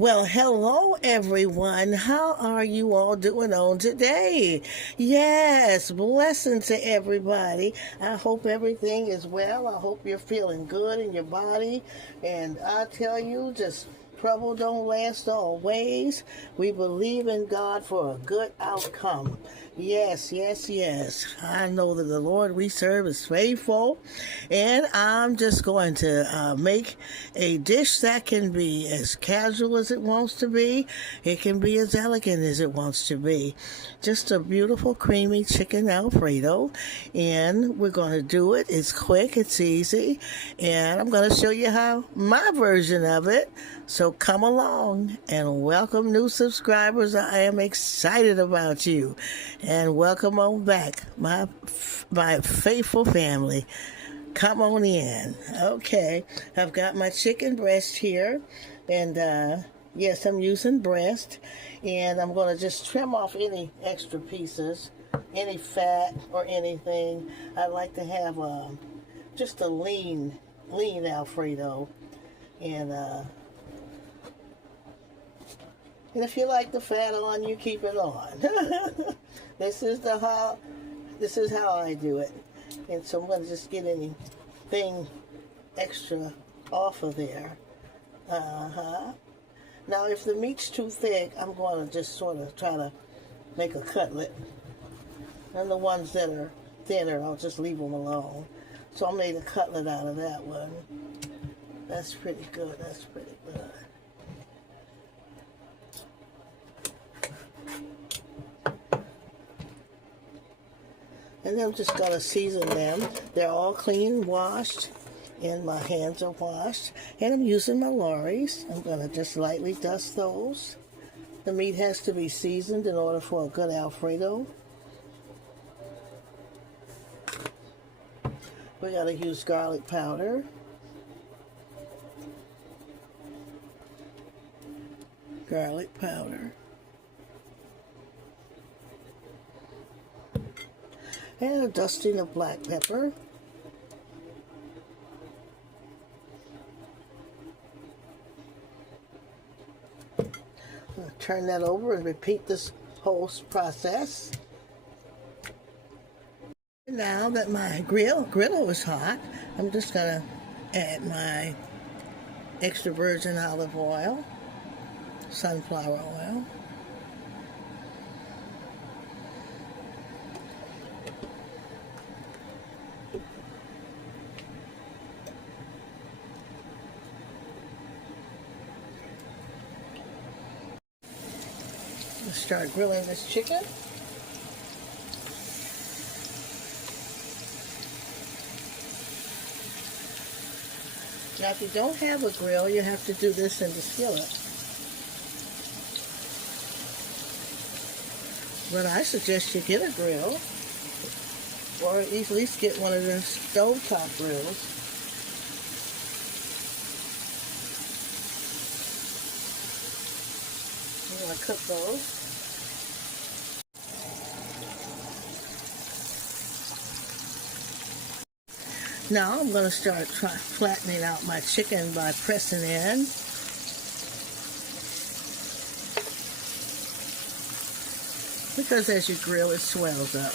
Well, hello everyone. How are you all doing on today? Yes, blessing to everybody. I hope everything is well. I hope you're feeling good in your body. And I tell you, just trouble don't last always. We believe in God for a good outcome. Yes, yes, yes. I know that the Lord we serve is faithful. And I'm just going to make a dish that can be as casual as it wants to be. It can be as elegant as it wants to be. Just a beautiful, creamy chicken Alfredo. And we're going to do it. It's quick, it's easy. And I'm going to show you how my version of it. So come along and welcome new subscribers. I am excited about you. And welcome on back, my faithful family. Come on in. Okay, I've got my chicken breast here. And yes, I'm using breast. And I'm going to just trim off any extra pieces, any fat or anything. I like to have just a lean Alfredo. And if you like the fat on, you keep it on. This is how I do it. And so I'm going to just get anything extra off of there. Now, if the meat's too thick, I'm going to just sort of try to make a cutlet. And the ones that are thinner, I'll just leave them alone. So I made a cutlet out of that one. That's pretty good. That's pretty good. And then I'm just going to season them. They're all clean, washed, and my hands are washed. And I'm using my lorries. I'm going to just lightly dust those. The meat has to be seasoned in order for a good Alfredo. We got to use garlic powder. Garlic powder. And a dusting of black pepper. I'll turn that over and repeat this whole process. Now that my griddle is hot, I'm just going to add my extra virgin olive oil, sunflower oil. Start grilling this chicken. Now, if you don't have a grill, you have to do this in the skillet. But I suggest you get a grill, or at least get one of the stovetop grills. You want to cook those. Now I'm going to start flattening out my chicken by pressing in. Because as you grill, it swells up.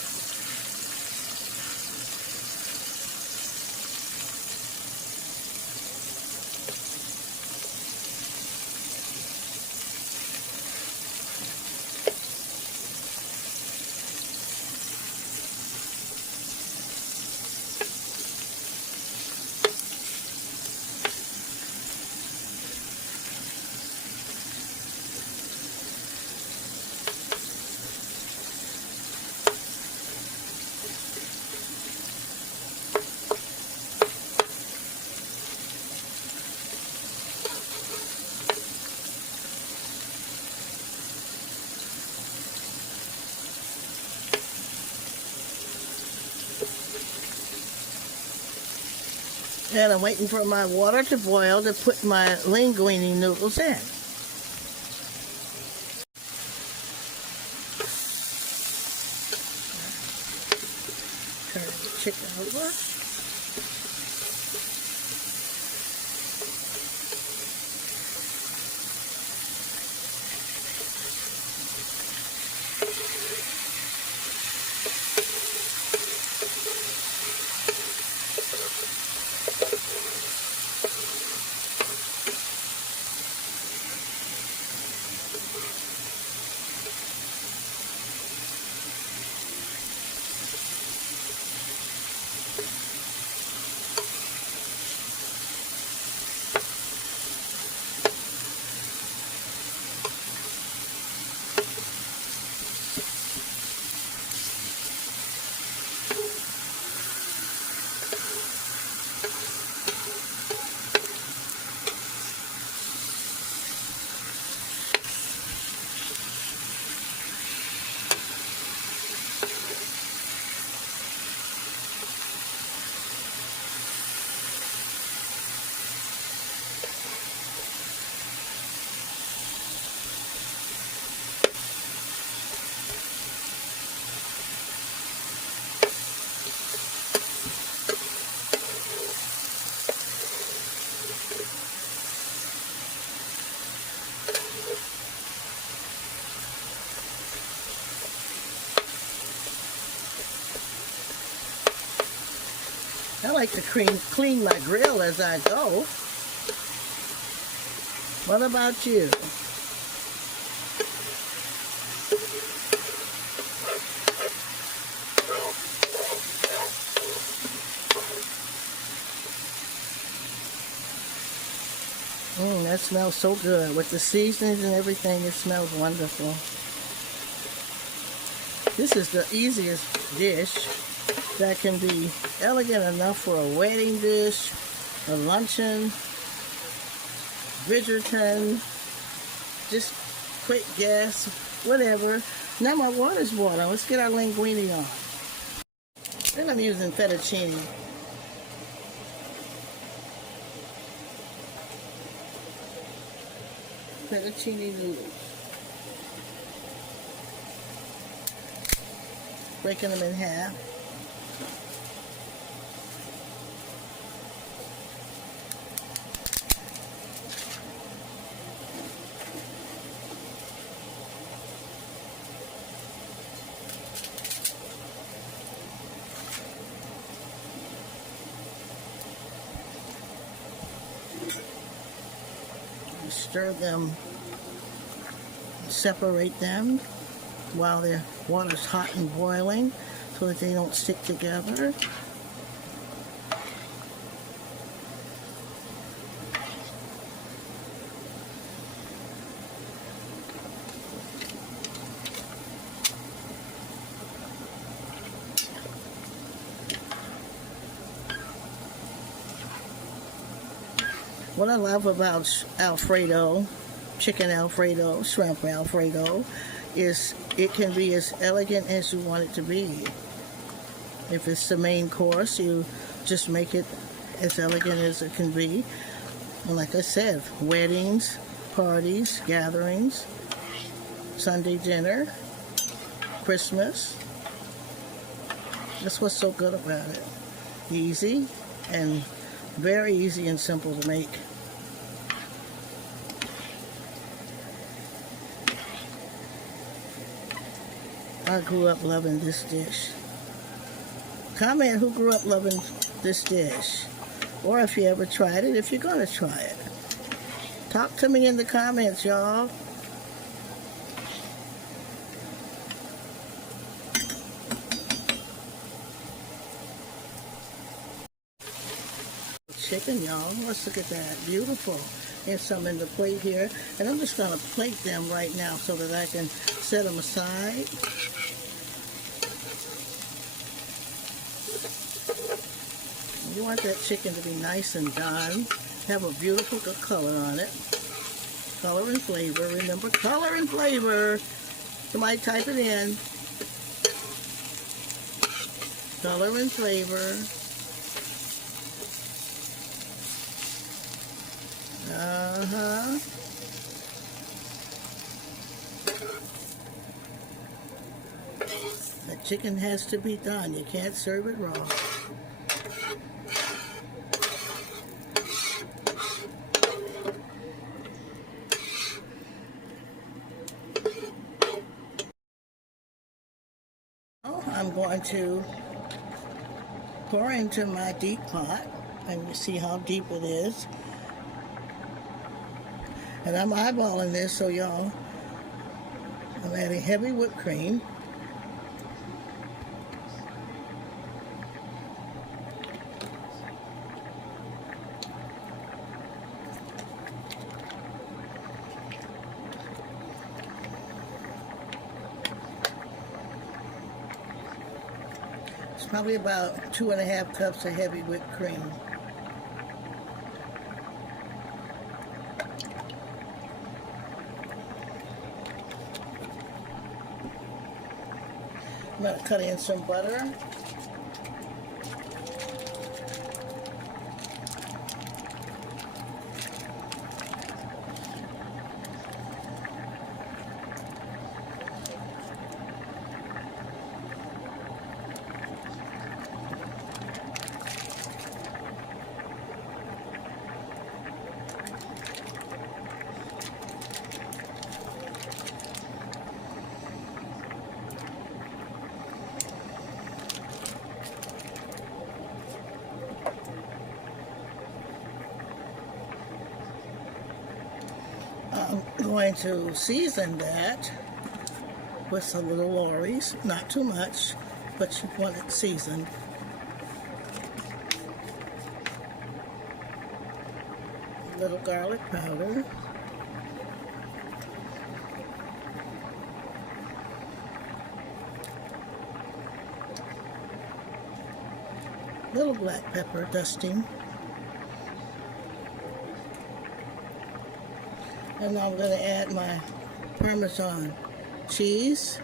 And I'm waiting for my water to boil to put my linguine noodles in. Turn the chicken over. I like to clean my grill as I go. What about you? That smells so good. With the seasonings and everything, it smells wonderful. This is the easiest dish that can be elegant enough for a wedding dish, a luncheon, Bridgerton, just quick gas, whatever. Now my water's boiling. Let's get our linguine on. Then I'm using fettuccine. Fettuccine noodles. Breaking them in half. Stir them, separate them while their water's hot and boiling so that they don't stick together. What I love about Alfredo, chicken Alfredo, shrimp Alfredo, is it can be as elegant as you want it to be. If it's the main course, you just make it as elegant as it can be. And like I said, weddings, parties, gatherings, Sunday dinner, Christmas. That's what's so good about it. Easy and very easy and simple to make. I grew up loving this dish. Comment who grew up loving this dish. Or if you ever tried it, if you're going to try it. Talk to me in the comments, y'all. Chicken, y'all. Let's look at that. Beautiful. There's some in the plate here. And I'm just going to plate them right now so that I can set them aside. You want that chicken to be nice and done. Have a beautiful good color on it. Color and flavor. Remember, color and flavor. Somebody type it in. Color and flavor. Uh-huh. The chicken has to be done. You can't serve it raw. I'm going to pour into my deep pot, and you see how deep it is. And I'm eyeballing this, so y'all, I'm adding heavy whipped cream. It's probably about 2.5 cups of heavy whipped cream. I'm going to cut in some butter. going to season that with some little Lorry's, not too much, but you want it seasoned. Little garlic powder. Little black pepper dusting. And now I'm going to add my Parmesan cheese.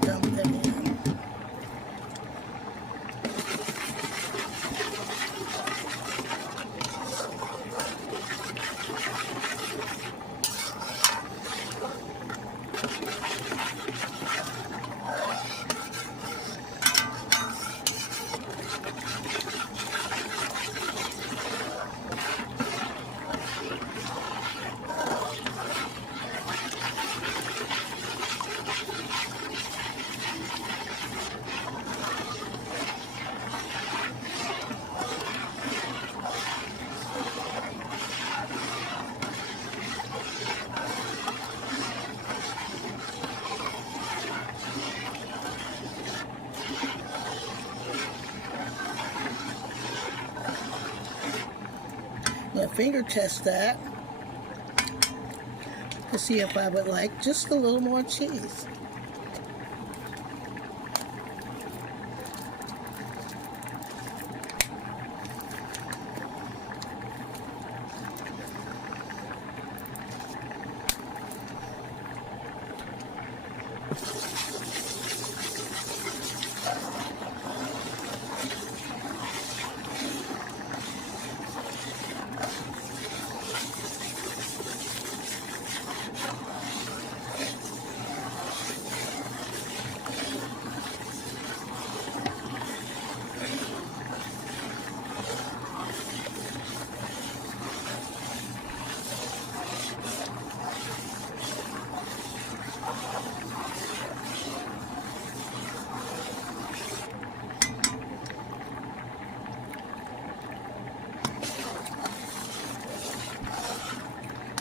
Dump that in. I'm going to finger test that to see if I would like just a little more cheese.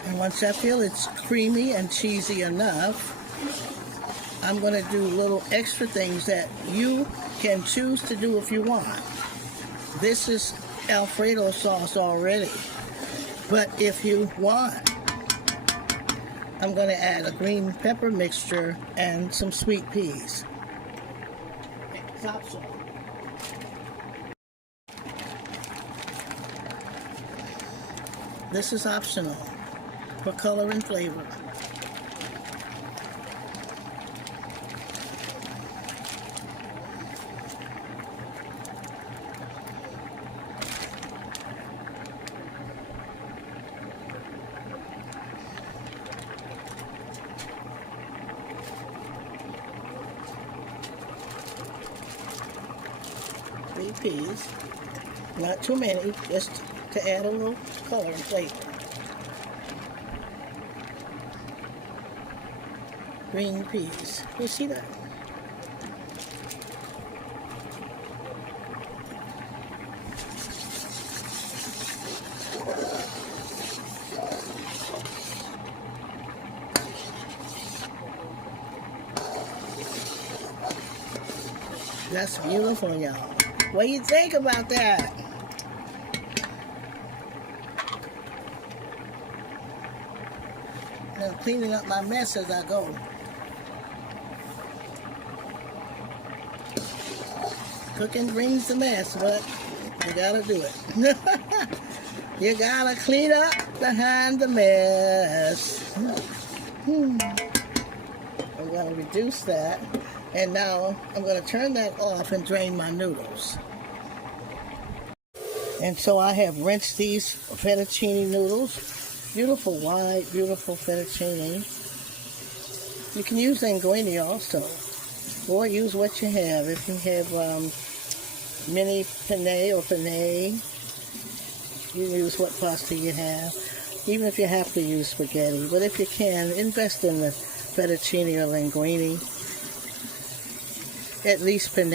And once I feel it's creamy and cheesy enough, I'm going to do little extra things that you can choose to do if you want. This is Alfredo sauce already, but if you want, I'm going to add a green pepper mixture and some sweet peas. It's optional. This is optional for color and flavor. Three peas, not too many, just to add a little color and flavor. Green peas. You see that? That's beautiful, y'all. What do you think about that? I'm cleaning up my mess as I go. Cooking brings the mess, but you gotta do it. You gotta clean up behind the mess. I'm gonna reduce that. And now I'm gonna turn that off and drain my noodles. And so I have rinsed these fettuccine noodles. Beautiful white, beautiful fettuccine. You can use linguine also, or use what you have. If you have mini penne or penne, You use what pasta you have, even if you have to use spaghetti. But if you can, invest in the fettuccine or linguine, at least penne.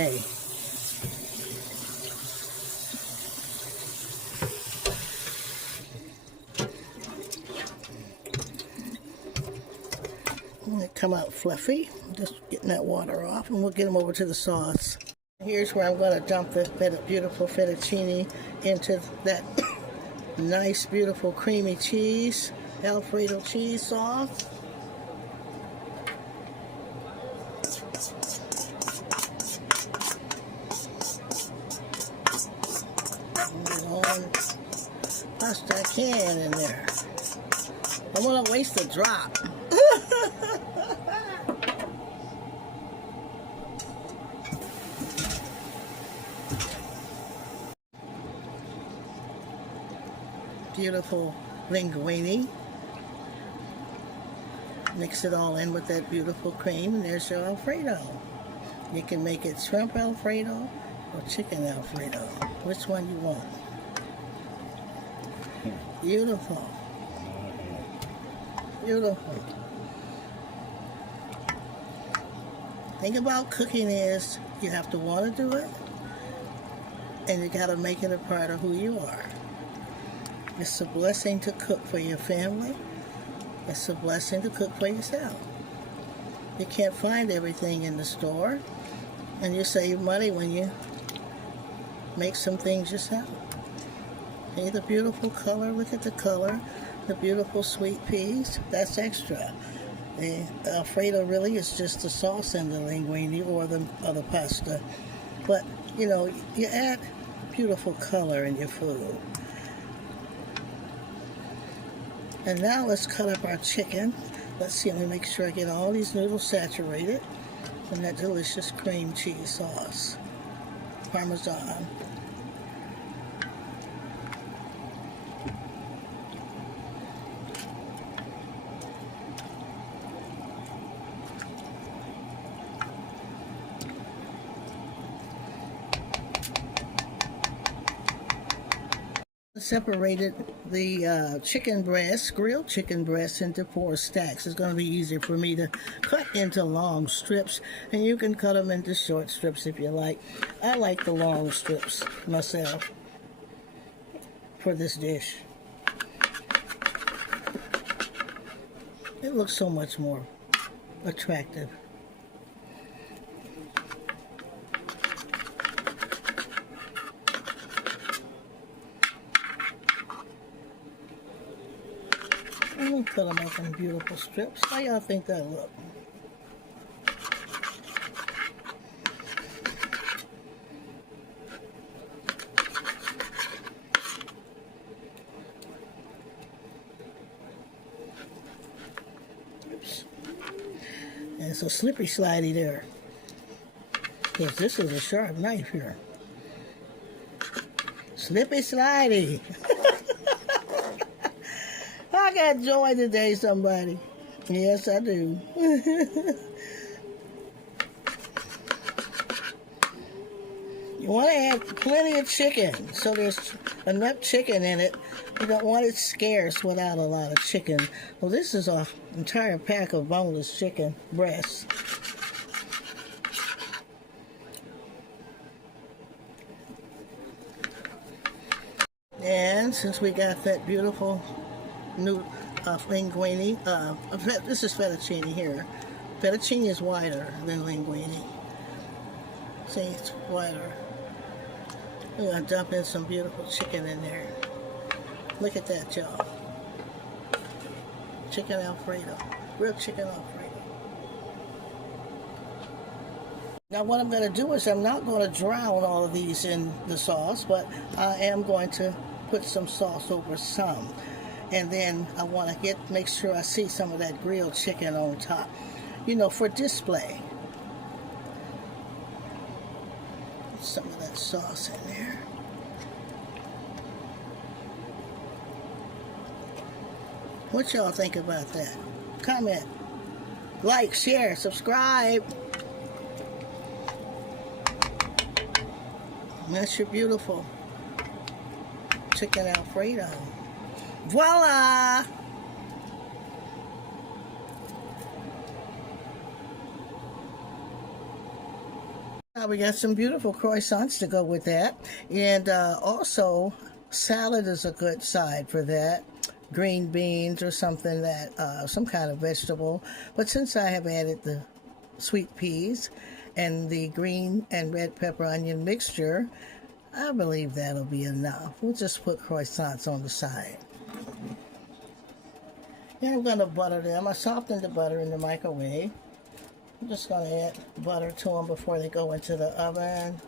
They come out fluffy. Just getting that water off, and we'll get them over to the sauce. Here's where I'm going to dump the beautiful fettuccine into that nice, beautiful, creamy cheese, Alfredo cheese sauce. Get all pasta I can in there. I want to waste a drop. Beautiful linguine. Mix it all in with that beautiful cream, and there's your Alfredo. You can make it shrimp Alfredo or chicken Alfredo. Which one you want? Beautiful. Beautiful. Thing about cooking is you have to want to do it, and you got to make it a part of who you are. It's a blessing to cook for your family. It's a blessing to cook for yourself. You can't find everything in the store, and you save money when you make some things yourself. See the beautiful color? Look at the color. The beautiful sweet peas. That's extra. The Alfredo really is just the sauce in the linguine or the pasta. But, you know, you add beautiful color in your food. And now let's cut up our chicken. Let's see, let me make sure I get all these noodles saturated in that delicious cream cheese sauce. Parmesan. Separated the chicken breast, grilled chicken breast, into 4 stacks. It's going to be easier for me to cut into long strips, and you can cut them into short strips if you like. I like the long strips myself for this dish. It looks so much more attractive. I'm going to cut them up in beautiful strips. How y'all think that look? Oops. And it's a slippery slidey there. Because this is a sharp knife here. Slippy slidey. I got joy today, somebody. Yes, I do. You want to add plenty of chicken, so there's enough chicken in it. You don't want it scarce without a lot of chicken. Well, this is an entire pack of boneless chicken breasts. And since we got that beautiful new linguine, this is fettuccine here. Fettuccine is wider than linguine. See, it's wider. We're going to dump in some beautiful chicken in there. Look at that, y'all. Chicken Alfredo. Real chicken Alfredo. Now what I'm going to do is I'm not going to drown all of these in the sauce, but I am going to put some sauce over some. And then I want to make sure I see some of that grilled chicken on top, you know, for display. Some of that sauce in there. What y'all think about that? Comment, like, share, subscribe. And that's your beautiful chicken Alfredo. Voila! We got some beautiful croissants to go with that. And also, salad is a good side for that. Green beans or something that, some kind of vegetable. But since I have added the sweet peas and the green and red pepper onion mixture, I believe that'll be enough. We'll just put croissants on the side. And I'm going to butter them. I softened the butter in the microwave. I'm just going to add butter to them before they go into the oven.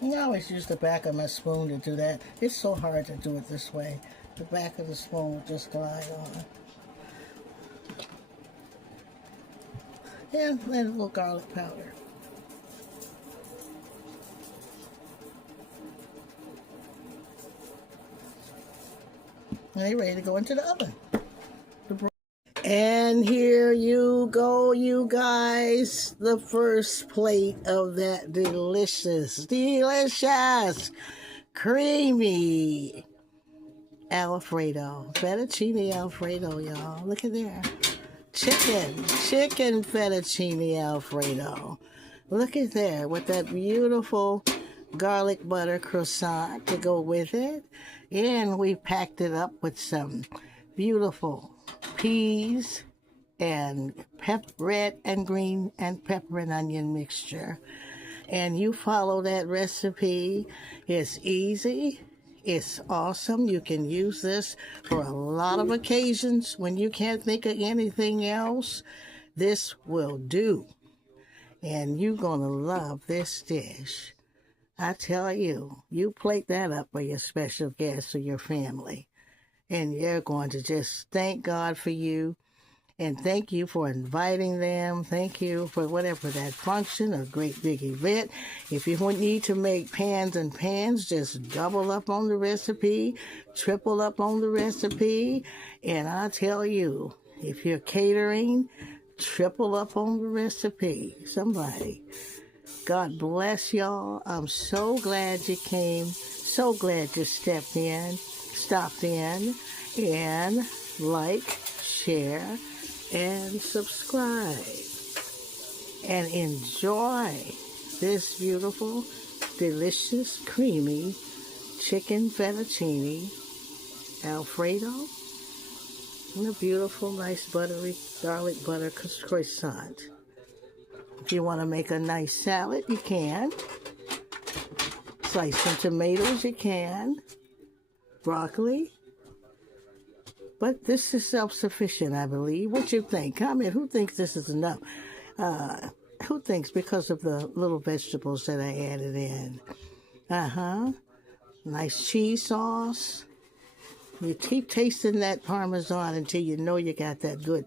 I always use the back of my spoon to do that. It's so hard to do it this way. The back of the spoon will just glide on. And then a little garlic powder. And they're ready to go into the oven. And here you go, you guys. The first plate of that delicious, creamy Alfredo. Fettuccine Alfredo, y'all. Look at there. Chicken fettuccine Alfredo. Look at there with that beautiful garlic butter croissant to go with it. And we packed it up with some beautiful peas and red and green and pepper and onion mixture. And you follow that recipe. It's easy. It's awesome. You can use this for a lot of occasions when you can't think of anything else. This will do. And you're going to love this dish. I tell you, you plate that up for your special guests or your family. And you're going to just thank God for you. And thank you for inviting them. Thank you for whatever that function, a great big event. If you need to make pans and pans, just double up on the recipe, triple up on the recipe. And I tell you, if you're catering, triple up on the recipe. Somebody. God bless y'all. I'm so glad you came. So glad you stopped in, and like, share, and subscribe. And enjoy this beautiful, delicious, creamy chicken fettuccine Alfredo and a beautiful, nice, buttery, garlic butter croissant. If you want to make a nice salad, you can. Slice some tomatoes, you can. Broccoli. But this is self-sufficient, I believe. What you think? Comment. Who thinks this is enough? Who thinks because of the little vegetables that I added in? Nice cheese sauce. You keep tasting that Parmesan until you know you got that good,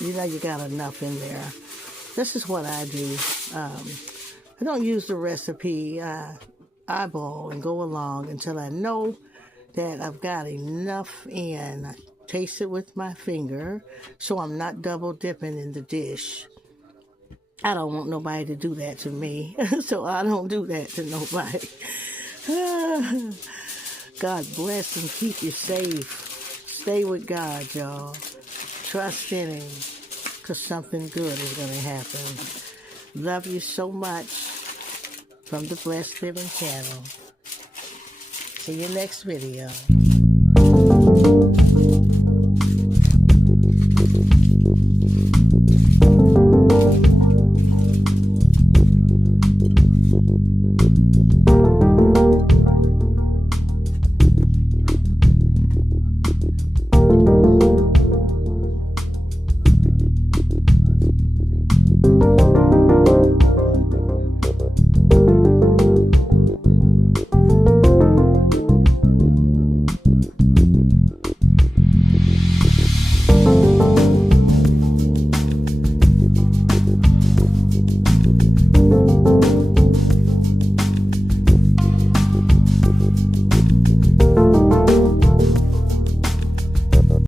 you know you got enough in there. This is what I do. I don't use the recipe. Eyeball and go along until I know that I've got enough in. I taste it with my finger so I'm not double dipping in the dish. I don't want nobody to do that to me, so I don't do that to nobody. God bless and keep you safe. Stay with God, y'all. Trust in Him, because something good is going to happen. Love you so much from the Blessed Living Channel. See you next video.